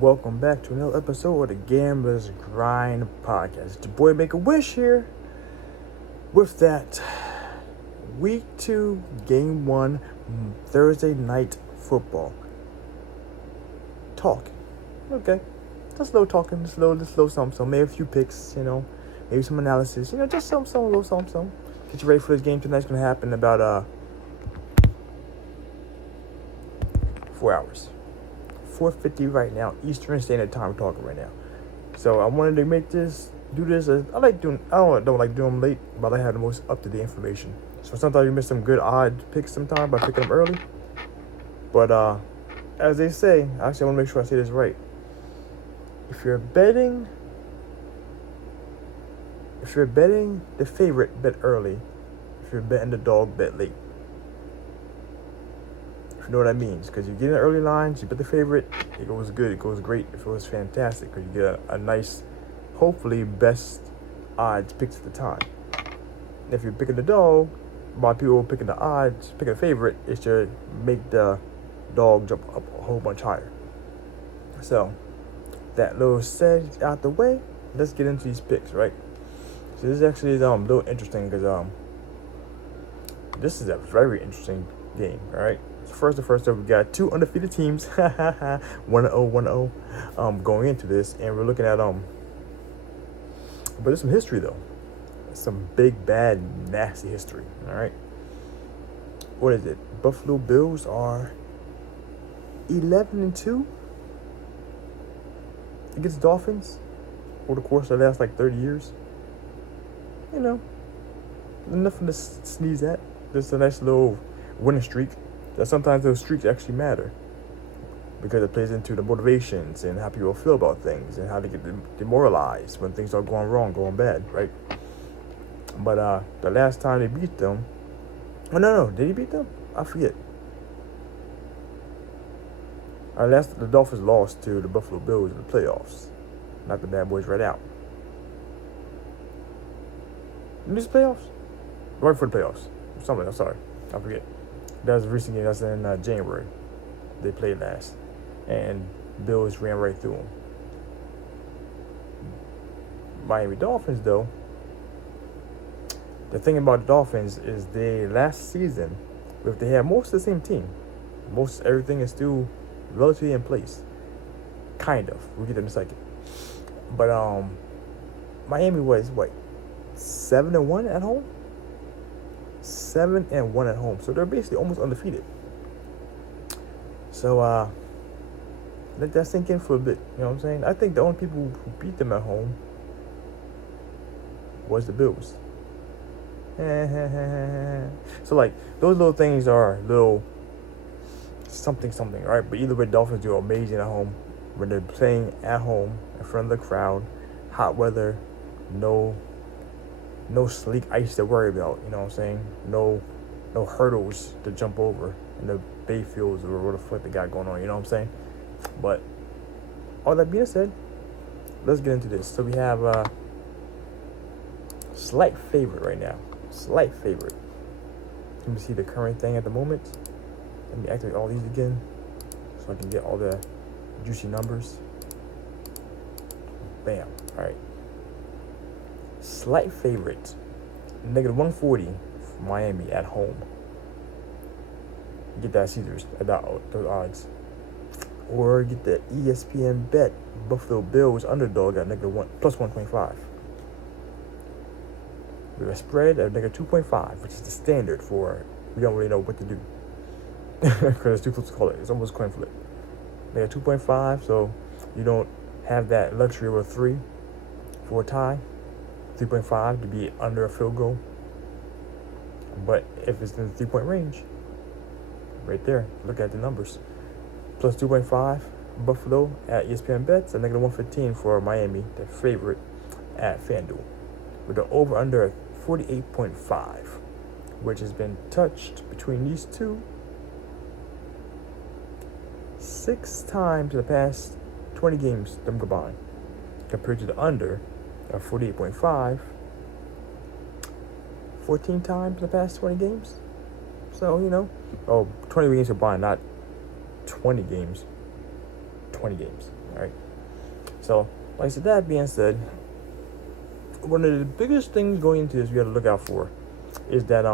Welcome back to another episode of the Gamblers Grind Podcast. It's your boy Make a Wish here with that Week 2, Game 1, Thursday night football. Talk. Okay. Just a little talking, just a little something. Maybe a few picks, maybe some analysis, just a little something. Get you ready for this game tonight. It's going to happen in about 4 hours. 4:50 right now, Eastern Standard Time. We're talking right now. So I wanted to do this. I don't like doing them late, but I have the most up-to-date information. So sometimes you miss some good odd picks sometimes by picking them early. But as they say, actually I want to make sure I say this right. If you're betting the favorite, bet early. If you're betting the dog, bet late. If you know what that means, because you get in the early lines, you bet the favorite, it goes good, it goes great, it goes fantastic, because you get a nice, hopefully best odds picks at the time. And if you're picking the dog, by people picking the odds, picking a favorite, it should make the dog jump up a whole bunch higher. So, that little said out the way, let's get into these picks, right? So this actually is a little interesting, because this is a very interesting game, all right? First up, we got two undefeated teams, 1-0, going into this, and we're looking at but there's some history though, some big, bad, nasty history. All right, what is it? Buffalo Bills are 11-2 against Dolphins over the course of the last 30 years. Nothing to sneeze at. Just a nice little winning streak. That sometimes those streaks actually matter because it plays into the motivations and how people feel about things and how they get demoralized when things are going wrong, going bad, right? But the last time they beat them, did he beat them? I forget. The Dolphins lost to the Buffalo Bills in the playoffs. Not the bad boys right out. In these playoffs? Right before the playoffs. Something, I'm sorry. I forget. That was a recent game. That's in January. They played last. And Bills ran right through them. Miami Dolphins, though, the thing about the Dolphins is they last season, if they have most of the same team, most everything is still relatively in place. Kind of. We'll get that in a second. But Miami was, 7-1 at home? 7-1 at home, so they're basically almost undefeated. So let that sink in for a bit. You know what I'm saying? I think the only people who beat them at home was the Bills. So those little things are little something, right? But either way, Dolphins do amazing at home when they're playing at home in front of the crowd, hot weather, no sleek ice to worry about, you know what I'm saying? No hurdles to jump over in the Bayfields or what the fuck they got going on, you know what I'm saying? But all that being said, let's get into this. So we have a slight favorite right now. Slight favorite. Let me see the current thing at the moment. Let me activate all these again so I can get all the juicy numbers. Bam. All right. Slight favorite, -140 for Miami at home. Get that Caesars at those odds, or get the ESPN bet Buffalo Bills underdog at +125. We have a spread of -2.5, which is the standard for. We don't really know what to do because it's too close to call it. It's almost coin flip. -2.5, so you don't have that luxury of a 3 for a tie. 3.5 to be under a field goal. But if it's in the 3-point range, right there, look at the numbers. Plus 2.5 Buffalo at ESPN bets and -115 for Miami, the favorite at FanDuel. With the over under 48.5, which has been touched between these two 6 times in the past 20 games, them combined, compared to the under of 48.5 14 times in the past 20 games. So, 20 games combined, not 20 games. 20 games. All right. So, like I said, that being said, one of the biggest things going into this we got to look out for is that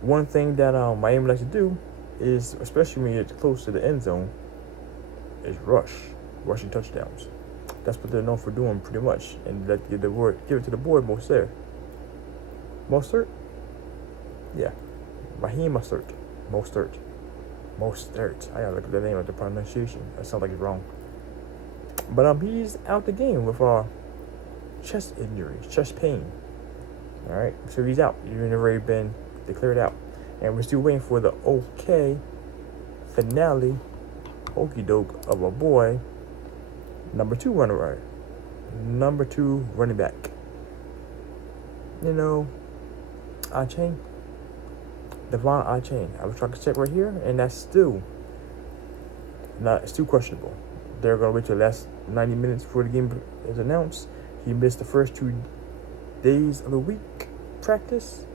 one thing that Miami likes to do is, especially when you get close to the end zone, is rushing touchdowns. That's what they're known for doing, pretty much. And give it to the boy, Mostert. Mostert? Yeah, Raheem Mostert. Mostert. I gotta look at the name of the pronunciation. That sounds like it's wrong. But he's out the game with chest injuries, chest pain. All right, so he's out. He's already been declared out, and we're still waiting for the finale, okey doke of a boy, number two running back. Devon Achane. I was trying to check right here, and that's still questionable. They're gonna wait till the last 90 minutes before the game is announced. He missed the first 2 days of the week practice,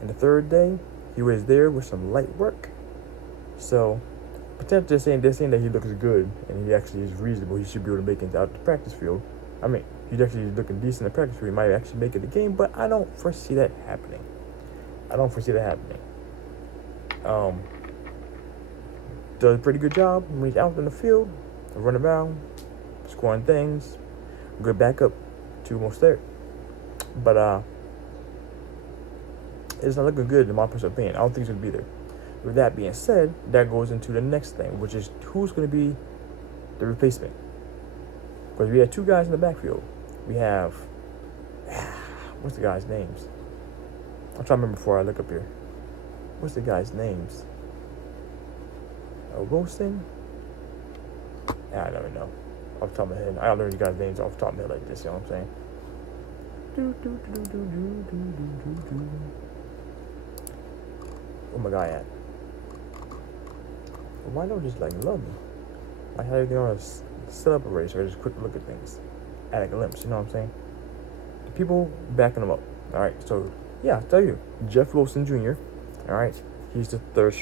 and the third day he was there with some light work. So potentially they're saying that he looks good and he actually is reasonable. He should be able to make it out the practice field. I mean, he's actually looking decent in the practice field. He might actually make it the game, but I don't foresee that happening. Does a pretty good job when he's out in the field, running around, scoring things. Good backup to Mostert. But it's not looking good in my personal opinion. I don't think he's going to be there. With that being said, that goes into the next thing, which is who's going to be the replacement. Because we have 2 guys in the backfield. We have, what's the guy's names? I'm trying to remember before I look up here. What's the guy's names? Wilson? I don't even know. Off the top of my head. I don't learn you guys' names off the top of my head like this, you know what I'm saying? Where my guy at? Why don't just love me? Like how you want to set up a race or just quick look at things at a glimpse, you know what I'm saying? The people backing them up. Alright, so yeah, I'll tell you. Jeff Wilson Jr. Alright. He's the third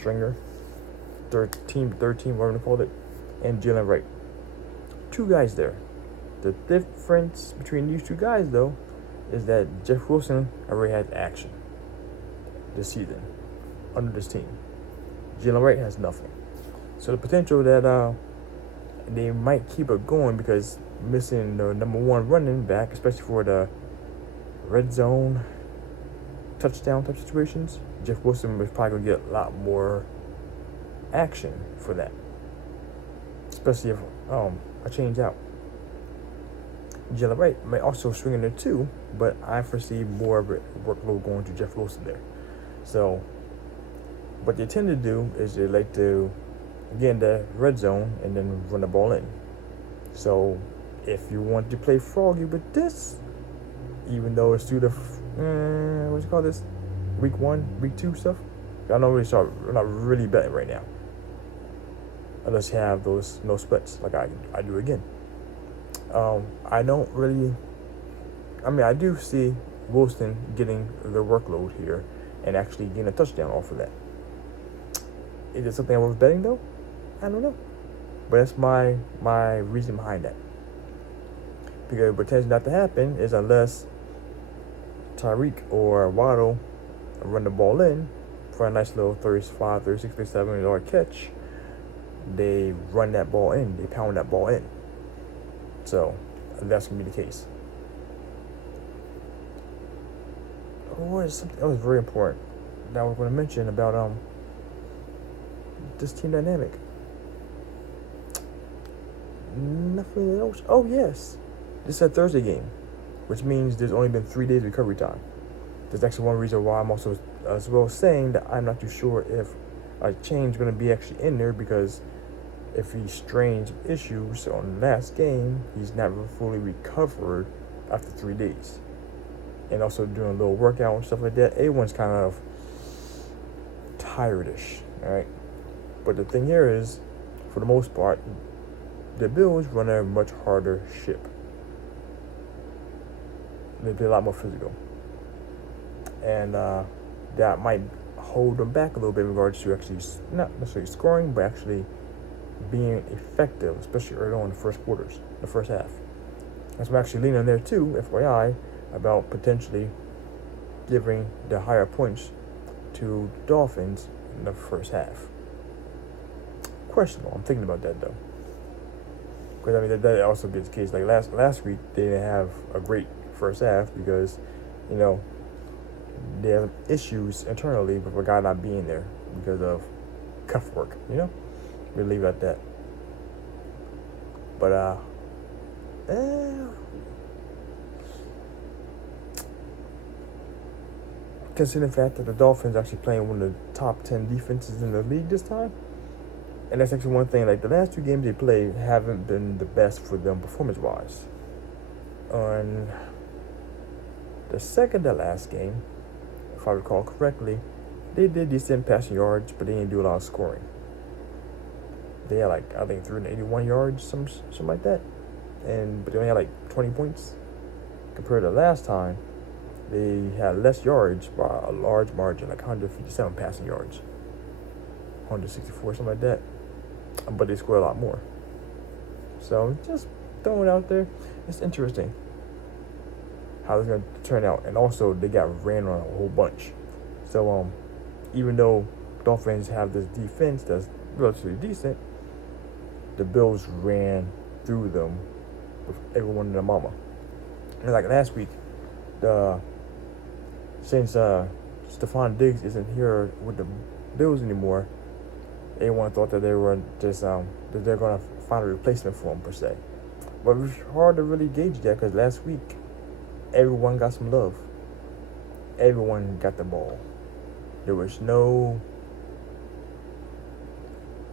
team, whatever you call it. And Jalen Wright. 2 guys there. The difference between these 2 guys though is that Jeff Wilson already has action this season under this team. Jalen Wright has nothing. So the potential that they might keep it going because missing the number 1 running back, especially for the red zone touchdown type situations, Jeff Wilson is probably going to get a lot more action for that. Especially if a change out. Jalen Wright may also swing in there too, but I foresee more of a workload going to Jeff Wilson there. So what they tend to do is they like to get in the red zone and then run the ball in. So if you want to play froggy with this, even though it's through the week 1, week 2 stuff, I don't really start. We're not really betting right now, unless you have those no splits like I do again. I do see Wilson getting the workload here and actually getting a touchdown off of that. Is it something I was betting though? I don't know. But that's my reason behind that. Because what tends not to happen is unless Tyreek or Waddle run the ball in for a nice little 35, 36, 37 yard catch, they run that ball in. They pound that ball in. So that's going to be the case. What is something that was very important that I was going to mention about this team dynamic? Nothing else. Oh yes, this is a Thursday game, which means there's only been 3 days recovery time. There's actually one reason why I'm also as well saying that I'm not too sure if a change is going to be actually in there, because if he strained issues on the last game, he's never fully recovered after 3 days. And also doing a little workout and stuff like that. Everyone's kind of tiredish, all right? But the thing here is, for the most part, the Bills run a much harder ship. They play a lot more physical. And that might hold them back a little bit in regards to actually not necessarily scoring, but actually being effective, especially early on in the first half. That's why I'm actually leaning there too, FYI, about potentially giving the higher points to Dolphins in the first half. Questionable. I'm thinking about that though, because I mean that also gets the case. Like last week, they didn't have a great first half because, you know, they have issues internally with a guy not being there because of cuff work. You know, we'll leave it at that. But considering the fact that the Dolphins actually playing one of the top 10 defenses in the league this time, and that's actually one thing. Like the last two games they played haven't been the best for them performance-wise. On the second to last game, if I recall correctly, they did decent passing yards, but they didn't do a lot of scoring. They had like, I think 381 yards, something like that, but they only had like 20 points. Compared to last time, they had less yards by a large margin, like 157 passing yards, 164, something like that. But they scored a lot more. So just throwing it out there. It's interesting how it's going to turn out. And also, they got ran on a whole bunch. So even though Dolphins have this defense that's relatively decent, the Bills ran through them with everyone and their mama. And like last week, since Stephon Diggs isn't here with the Bills anymore, everyone thought that they were just that they're going to find a replacement for him per se. But it was hard to really gauge that because last week everyone got some love. Everyone got the ball. There was no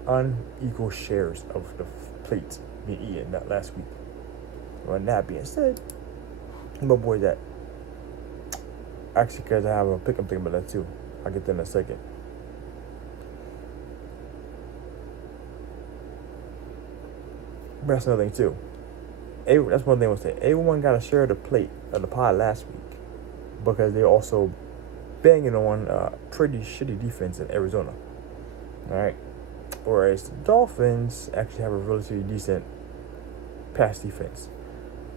unequal shares of the plates being eaten that last week. Well, that being said, my boy that actually, because I have a pick, I'm thinking about that too. I'll get that in a second. But that's another thing too. That's one thing I would say. Everyone got a share of the plate of the pie last week because they're also banging on a pretty shitty defense in Arizona. All right. Whereas the Dolphins actually have a relatively decent pass defense,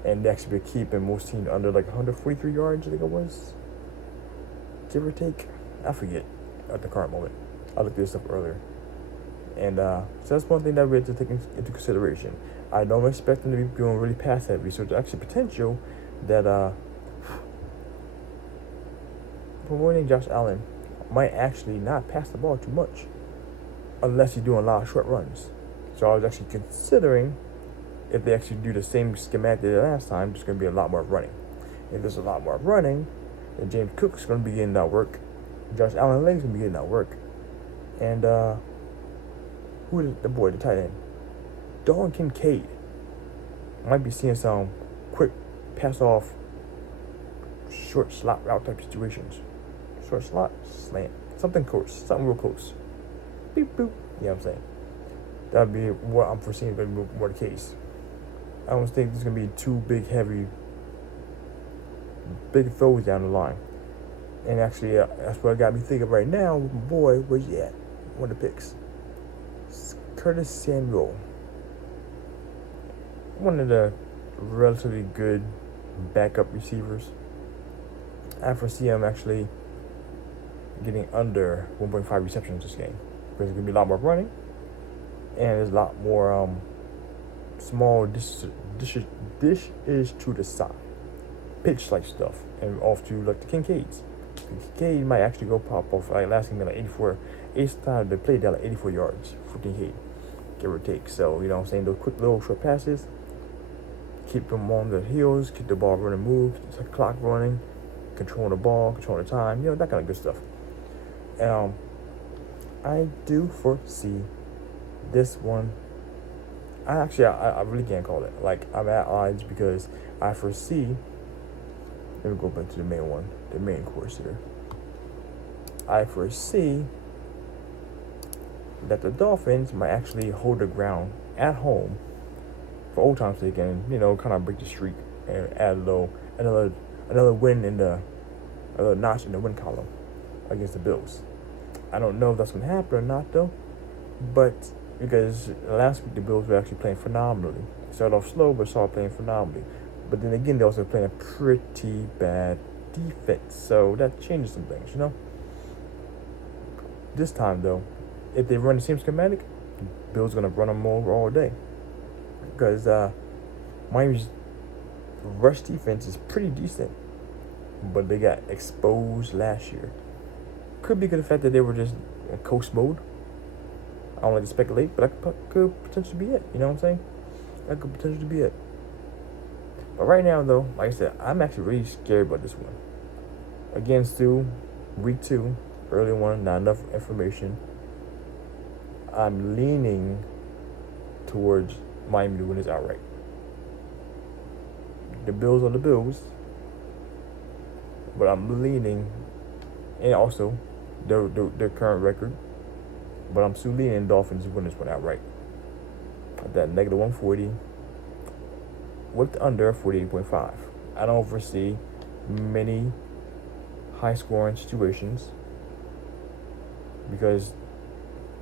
and they actually been keeping most teams under like 143 yards. I think it was, give or take. I forget at the current moment. I looked this up earlier. And so that's one thing that we have to take into consideration. I don't expect them to be doing really pass heavy, so there's actually potential that promoting Josh Allen might actually not pass the ball too much unless he's doing a lot of short runs. So I was actually considering if they actually do the same schematic they did last time, there's going to be a lot more running. If there's a lot more running, then James Cook's going to be getting that work. Josh Allen's legs going to be getting that work. And who is the boy, the tight end? Dalton Kincaid might be seeing some quick pass off, short slot route type situations. Short slot, slant, something real close. Beep boop. You know what I'm saying? That'd be what I'm foreseeing going to be more the case. I don't think there's going to be too big throws down the line. And actually, that's what got me thinking right now. Boy, where's he at? One of the picks. Curtis Samuel. One of the relatively good backup receivers. I foresee him actually getting under 1.5 receptions this game. Because there's going to be a lot more running. And there's a lot more small dishes to the side. Pitch like stuff. And off to like the Kincaids. Kincaid might actually go pop off. Like last game, like 84. Each time they played that like 84 yards for Kincaid. Give or take. So, you know what I'm saying? Those quick little short passes. Keep them on their heels. Keep the ball running, move. It's like clock running. Control the ball. Control the time. You know, that kind of good stuff. I do foresee this one. I really can't call it. Like, I'm at odds because I foresee. Let me go back to the main course here. I foresee that the Dolphins might actually hold the ground at home for old time's sake and, you know, kind of break the streak and add another win another notch in the win column against the Bills. I don't know if that's going to happen or not, though, but because last week the Bills were actually playing phenomenally. Started off slow, but started playing phenomenally. But then again, they also playing a pretty bad defense, so that changes some things, you know. This time though, if they run the same schematic, Bills gonna run them over all day, because Miami's rush defense is pretty decent, but they got exposed last year. Could be because of the fact that they were just in coast mode. I don't like to speculate, but that could potentially be it. You know what I'm saying? That could potentially be it. But right now, though, like I said, I'm actually really scared about this one. Again, still week 2, early one, not enough information. I'm leaning towards Miami to win this outright. The Bills are the Bills, but I'm leaning, and also their current record, but I'm still leaning Dolphins to win this one outright. At that negative 140 with the under 48.5. I don't foresee many high-scoring situations because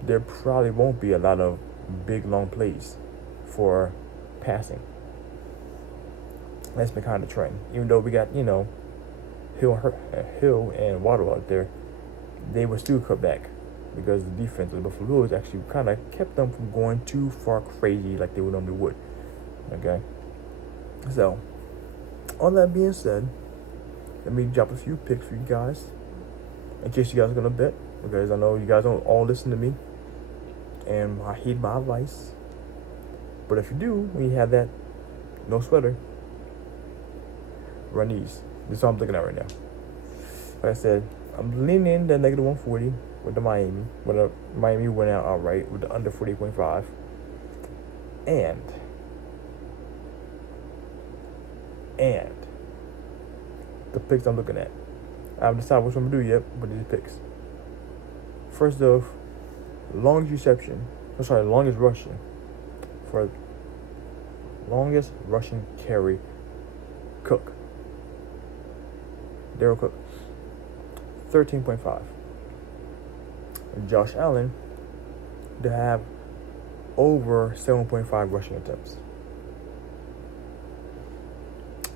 there probably won't be a lot of big, long plays for passing. That's been kind of the trend. Even though we got, Hill and Waddle out there, they were still cut back because the defense of the Buffalo Bills actually kind of kept them from going too far crazy like they would normally would. Okay? So, all that being said, let me drop a few picks for you guys in case you guys are going to bet, because I know you guys don't all listen to me and I heed my advice. But if you do, when you have that no sweater, run these. This is what I'm looking at right now. Like I said, I'm leaning that negative 140 with the Miami. When the Miami went out outright with the under 40.5. And the picks I'm looking at. I haven't decided which one I'm going to do yet, but these picks. First off, longest rushing. For longest rushing carry, Cook. Daryl Cook, 13.5. And Josh Allen to have over 7.5 rushing attempts.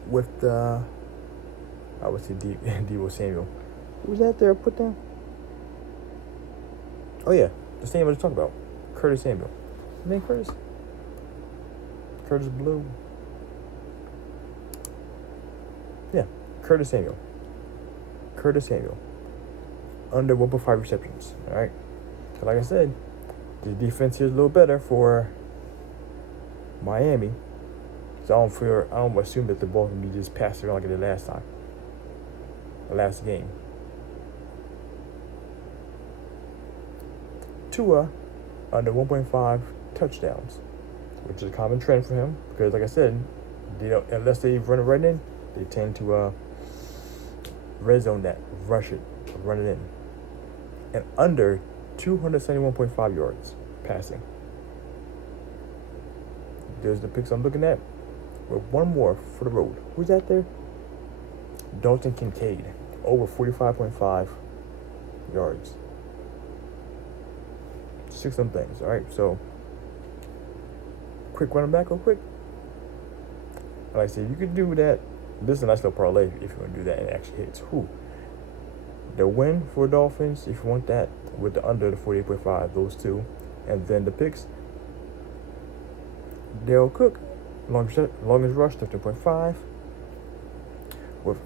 With I would say Deebo Samuel. Who was that there put down? Oh yeah, the same I was talking about. Curtis Samuel. His name Curtis? Curtis Blue. Yeah, Curtis Samuel. Under 1.5 receptions. Alright? So like I said, the defense here is a little better for Miami. So I don't assume that the ball can be just passed around like it did last time. The last game. Tua under 1.5 touchdowns, which is a common trend for him because, like I said, unless they run it right in, they tend to red zone that, rush it, run it in, and under 271.5 yards passing. There's the picks I'm looking at. With one more for the road. Who's that there? Dalton Kincaid, over 45.5 yards. 6 of them things, all right? So, quick running back real quick. Like I said, you could do that. This is a nice little parlay if you want to do that and it actually hits. The win for Dolphins, if you want that, with the under the 48.5, those two. And then the picks, Daryl Cook, longest rush, 13.5. With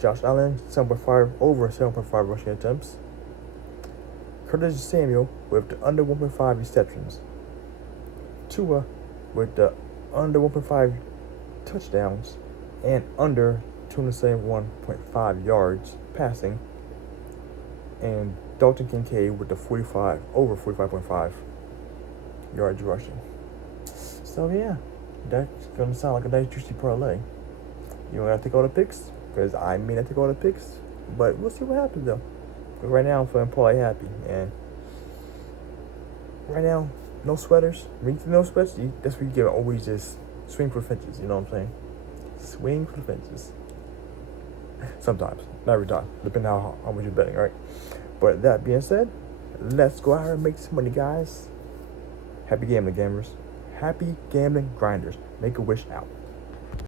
Josh Allen, 7.5, over 7.5 rushing attempts. Curtis Samuel with the under 1.5 receptions. Tua with the under 1.5 touchdowns and under 271.5 yards passing. And Dalton Kincaid with the over 45.5 yards rushing. So yeah, that's gonna sound like a nice juicy parlay. You don't have to take all the picks, because I may not take all the picks, but we'll see what happens though. Because right now I'm feeling probably happy, and right now no sweaters. When you no sweats, that's where you get always just swing for the fences. You know what I'm saying? Swing for the fences. Sometimes, not every time, depending on how much you're betting, right? But that being said, let's go out and make some money, guys. Happy gambling, gamblers. Happy gambling, grinders. Make a wish out.